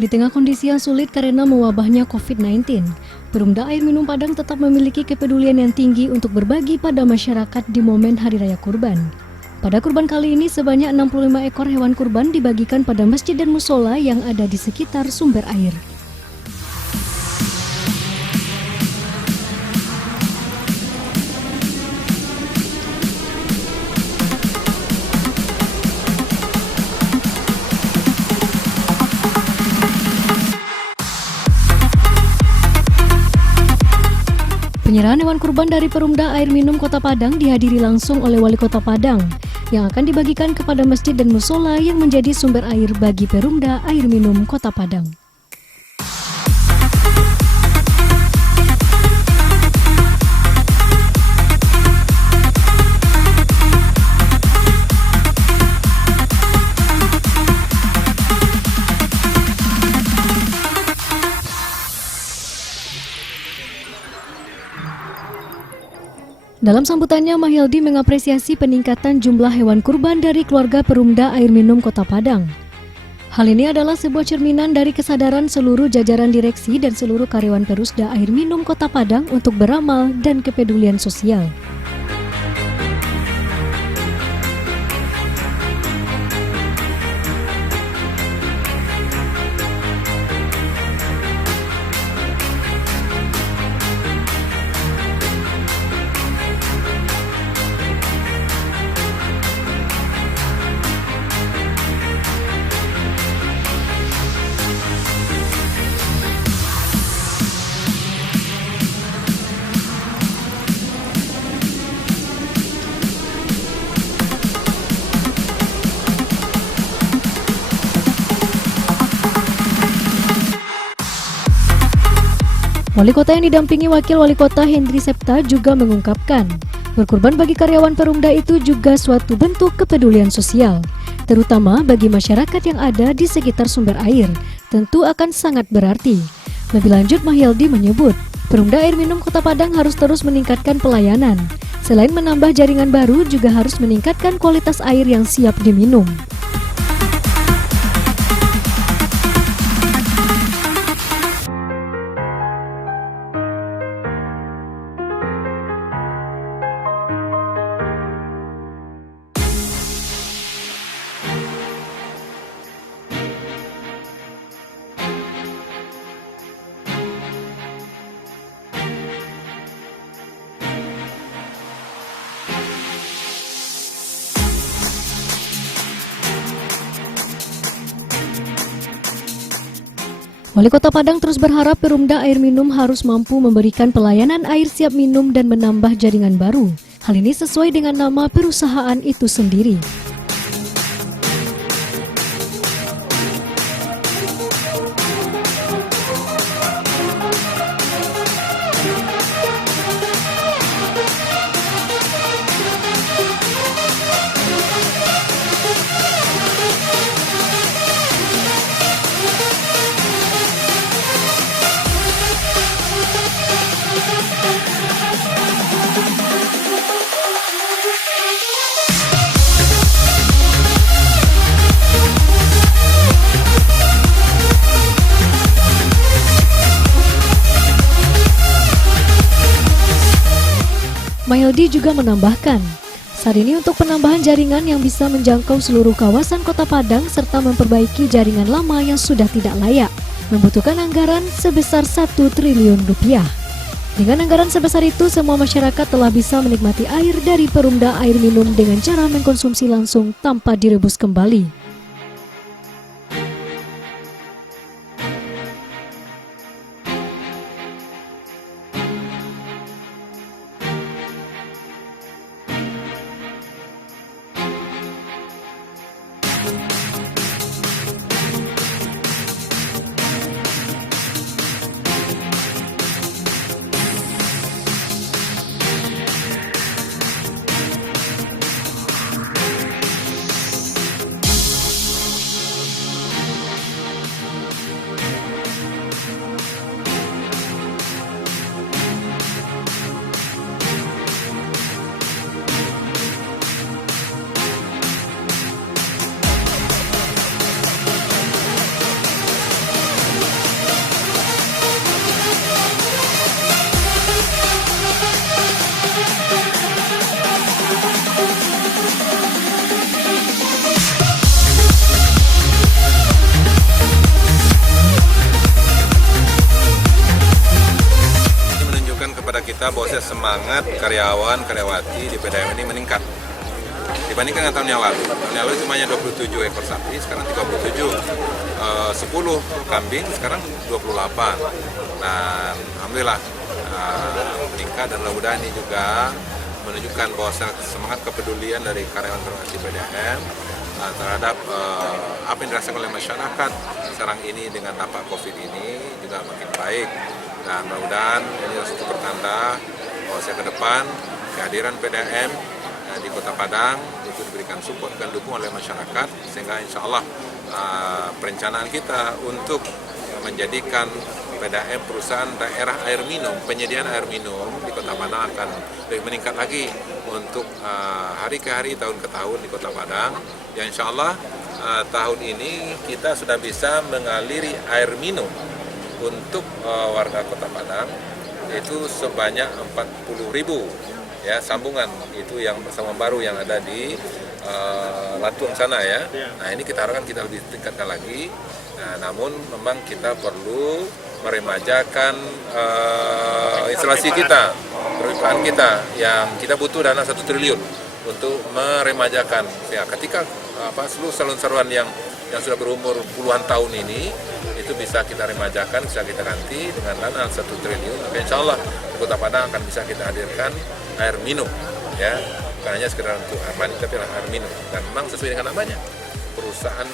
Di tengah kondisi yang sulit karena mewabahnya COVID-19, Perumda Air Minum Padang tetap memiliki kepedulian yang tinggi untuk berbagi pada masyarakat di momen Hari Raya Kurban. Pada kurban kali ini, sebanyak 65 ekor hewan kurban dibagikan pada masjid dan musola yang ada di sekitar sumber air. Penyerahan hewan kurban dari Perumda Air Minum Kota Padang dihadiri langsung oleh Wali Kota Padang yang akan dibagikan kepada masjid dan musola yang menjadi sumber air bagi Perumda Air Minum Kota Padang. Dalam sambutannya, Mahyaldi mengapresiasi peningkatan jumlah hewan kurban dari keluarga Perumda Air Minum Kota Padang. Hal ini adalah sebuah cerminan dari kesadaran seluruh jajaran direksi dan seluruh karyawan Perusda Air Minum Kota Padang untuk beramal dan kepedulian sosial. Wali Kota yang didampingi Wakil Wali Kota Hendri Septa juga mengungkapkan, berkurban bagi karyawan Perumda itu juga suatu bentuk kepedulian sosial, terutama bagi masyarakat yang ada di sekitar sumber air, tentu akan sangat berarti. Lebih lanjut, Mahyaldi menyebut, Perumda Air Minum Kota Padang harus terus meningkatkan pelayanan. Selain menambah jaringan baru, juga harus meningkatkan kualitas air yang siap diminum. Wali Kota Padang terus berharap Perumda Air Minum harus mampu memberikan pelayanan air siap minum dan menambah jaringan baru. Hal ini sesuai dengan nama perusahaan itu sendiri. Mahyaldi juga menambahkan, saat ini untuk penambahan jaringan yang bisa menjangkau seluruh kawasan Kota Padang serta memperbaiki jaringan lama yang sudah tidak layak, membutuhkan anggaran sebesar 1 triliun rupiah. Dengan anggaran sebesar itu, semua masyarakat telah bisa menikmati air dari Perumda Air Minum dengan cara mengkonsumsi langsung tanpa direbus kembali. kita bahwasanya semangat karyawan karyawati di PDAM ini meningkat dibandingkan dengan tahun yang lalu. Tahun yang lalu cuma 27 ekor sapi, sekarang 37. 10 kambing, sekarang 28. Dan alhamdulillah meningkat, dan mudah-mudahan ini juga menunjukkan bahwa semangat kepedulian dari karyawan karyawati PDAM terhadap apa yang dirasakan oleh masyarakat sekarang ini dengan dampak COVID ini juga makin baik. Dan mudah-mudahan ini satu pertanda bahwa ke depan kehadiran PDAM di Kota Padang itu diberikan support dan dukungan oleh masyarakat, sehingga insya Allah perencanaan kita untuk menjadikan PDAM perusahaan daerah air minum, penyediaan air minum di Kota Padang akan lebih meningkat lagi untuk hari ke hari, tahun ke tahun di Kota Padang. Ya insya Allah tahun ini kita sudah bisa mengaliri air minum untuk warga Kota Padang itu sebanyak 40.000 ya sambungan, itu yang bersama baru yang ada di Latuang sana ya. Nah ini kita harapkan kita lebih tingkatkan lagi. Nah, namun memang kita perlu meremajakan instalasi kita, perusahaan kita yang kita butuh dana 1 triliun untuk meremajakan. Ya, ketika seluruh saluran yang sudah berumur puluhan tahun ini itu bisa kita remajakan, bisa kita ganti dengan dana 1 triliun. Maka insya Allah Kota Padang akan bisa kita hadirkan air minum, ya, bukan hanya sekedar untuk air mandi, tapi air minum. Dan memang sesuai dengan namanya, perusahaan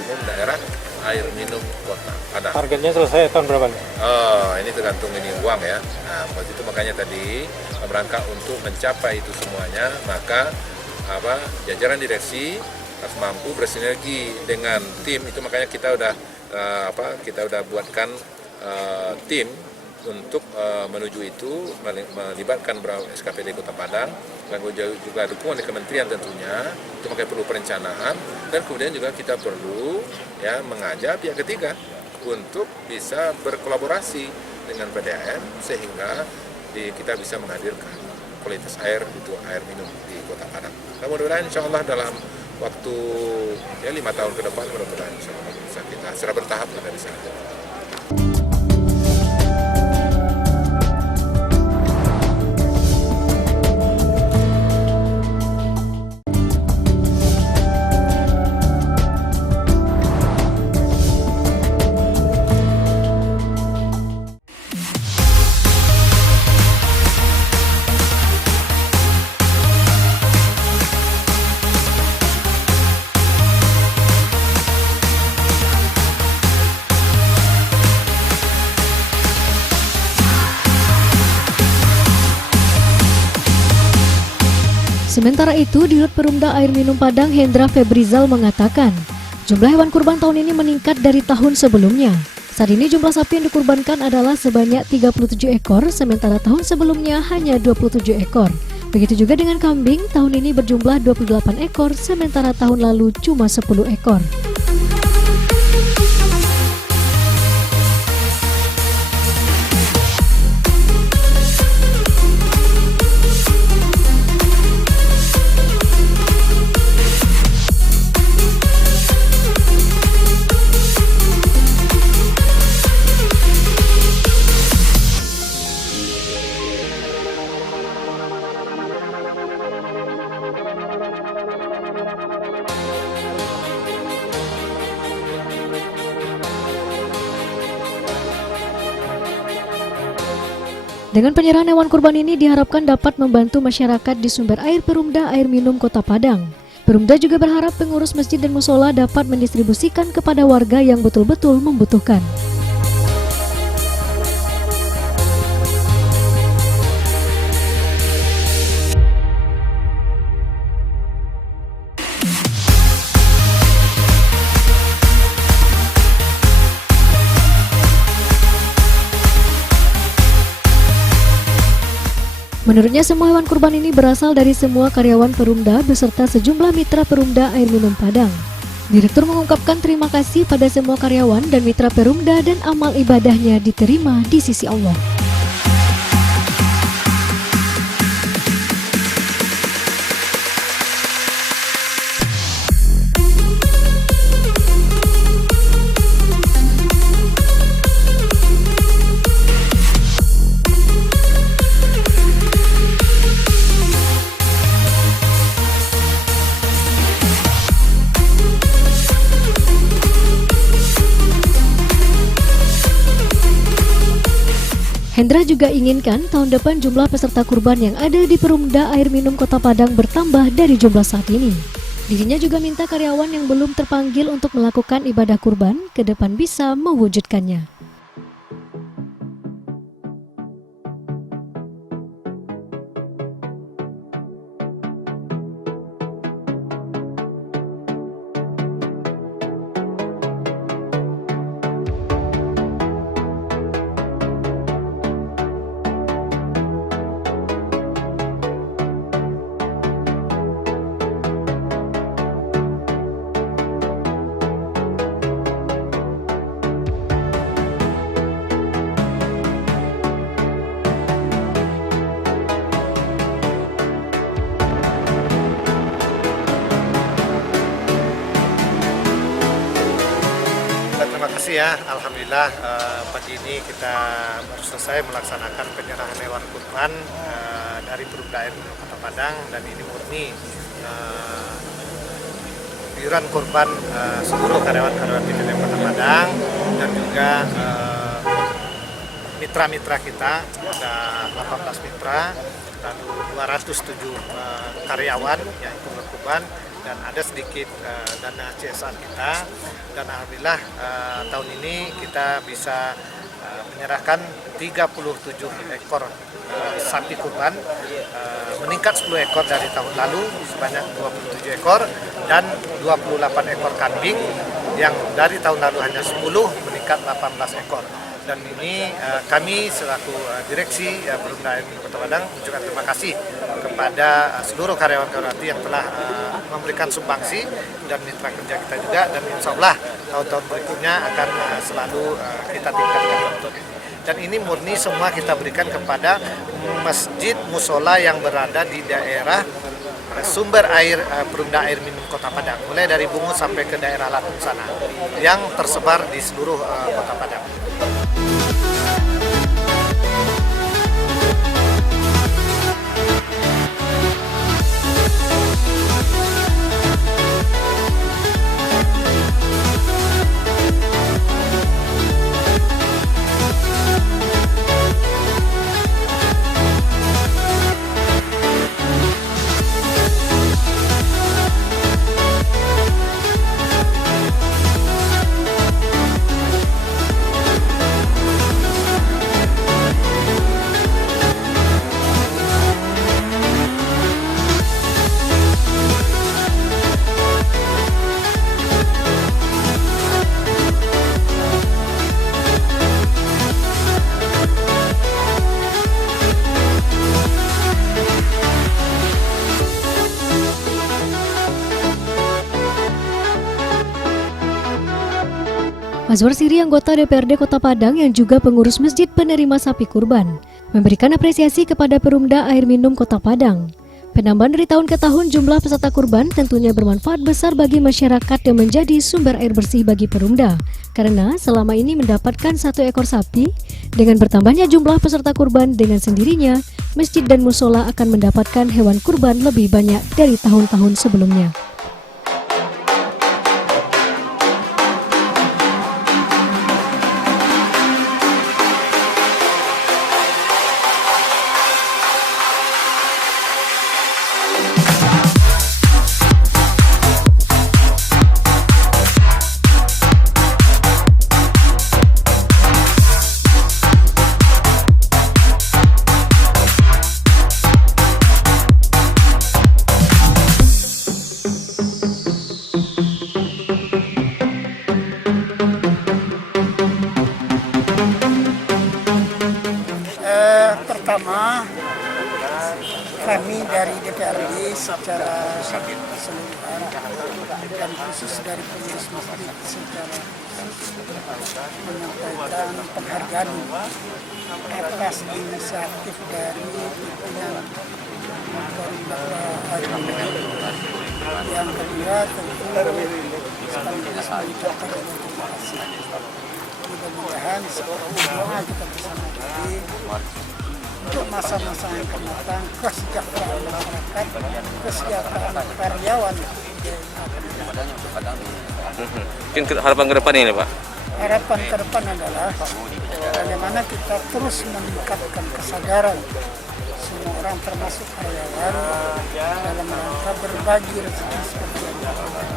umum daerah air minum Kota Padang. Targetnya selesai tahun berapa nih? Oh, ini tergantung ini uang ya. Nah, itu makanya tadi berangkat untuk mencapai itu semuanya, maka jajaran direksi harus mampu bersinergi dengan tim. Itu makanya kita udah buatkan tim untuk menuju itu, melibatkan SKPD Kota Padang dan juga dukungan dari kementerian tentunya. Itu makanya perlu perencanaan, dan kemudian juga kita perlu ya mengajak pihak ketiga untuk bisa berkolaborasi dengan PDAM sehingga kita bisa menghadirkan kualitas air, itu air minum di Kota Padang. Dan mudah-mudahan insya Allah dalam waktu 5 tahun ke depan mudah-mudahan insya Allah bisa kita secara bertahap dari sana. Sementara itu, Dirut Perumda Air Minum Padang Hendra Febrizal mengatakan, jumlah hewan kurban tahun ini meningkat dari tahun sebelumnya. Saat ini jumlah sapi yang dikurbankan adalah sebanyak 37 ekor, sementara tahun sebelumnya hanya 27 ekor. Begitu juga dengan kambing, tahun ini berjumlah 28 ekor, sementara tahun lalu cuma 10 ekor. Dengan penyerahan hewan kurban ini diharapkan dapat membantu masyarakat di sumber air Perumda Air Minum Kota Padang. Perumda juga berharap pengurus masjid dan musola dapat mendistribusikan kepada warga yang betul-betul membutuhkan. Menurutnya semua hewan kurban ini berasal dari semua karyawan Perumda beserta sejumlah mitra Perumda Air Minum Padang. Direktur mengungkapkan terima kasih pada semua karyawan dan mitra Perumda dan amal ibadahnya diterima di sisi Allah. Hendra juga inginkan tahun depan jumlah peserta kurban yang ada di Perumda Air Minum Kota Padang bertambah dari jumlah saat ini. Dirinya juga minta karyawan yang belum terpanggil untuk melakukan ibadah kurban ke depan bisa mewujudkannya. Terima kasih ya, Alhamdulillah pagi ini kita baru selesai melaksanakan penyerahan hewan kurban dari Perumda Air Minum Kota Padang, dan ini murni iuran kurban seluruh karyawan-karyawan di PDAM Kota Padang dan juga mitra-mitra kita, ada 18 mitra, lalu 207 karyawan yang ikut berkurban, dan ada sedikit dana CSR kita, dan alhamdulillah tahun ini kita bisa menyerahkan 37 ekor sapi kurban, meningkat 10 ekor dari tahun lalu sebanyak 27 ekor, dan 28 ekor kambing yang dari tahun lalu hanya 10 meningkat 18 ekor. Dan ini kami selaku direksi Perumda Air Minum Kota Padang mengucapkan terima kasih kepada seluruh karyawan-karyawan yang telah memberikan sumbangsi dan mitra kerja kita juga, dan insya Allah tahun-tahun berikutnya akan selalu kita tingkatkan untuk ini. Dan ini murni semua kita berikan kepada masjid musola yang berada di daerah sumber air Perumda Air Minum Kota Padang, mulai dari Bungut sampai ke daerah Latung sana, yang tersebar di seluruh Kota Padang. Azwar Siri, anggota DPRD Kota Padang yang juga pengurus masjid penerima sapi kurban, memberikan apresiasi kepada Perumda Air Minum Kota Padang. Penambahan dari tahun ke tahun jumlah peserta kurban tentunya bermanfaat besar bagi masyarakat yang menjadi sumber air bersih bagi Perumda, karena selama ini mendapatkan 1 ekor sapi. Dengan bertambahnya jumlah peserta kurban, dengan sendirinya masjid dan musola akan mendapatkan hewan kurban lebih banyak dari tahun-tahun sebelumnya. Pertama, kami dari DPRD secara keseluruhan dan khusus dari pengurus masjid secara menyampaikan penghargaan atas inisiatif dari pimpinan Perumda Air Minum. Yang kedua tentu sekaligus mengucapkan terima kasih. Mudah-mudahan seperti doa kita bersama tadi, untuk masa-masa yang akan datang, kesejahteraan masyarakat, kesejahteraan karyawan. Mungkin harapan ke depan ini Pak? harapan ke depan adalah bagaimana kita terus meningkatkan kesadaran semua orang termasuk karyawan dalam rangka berbagi rezeki seperti yang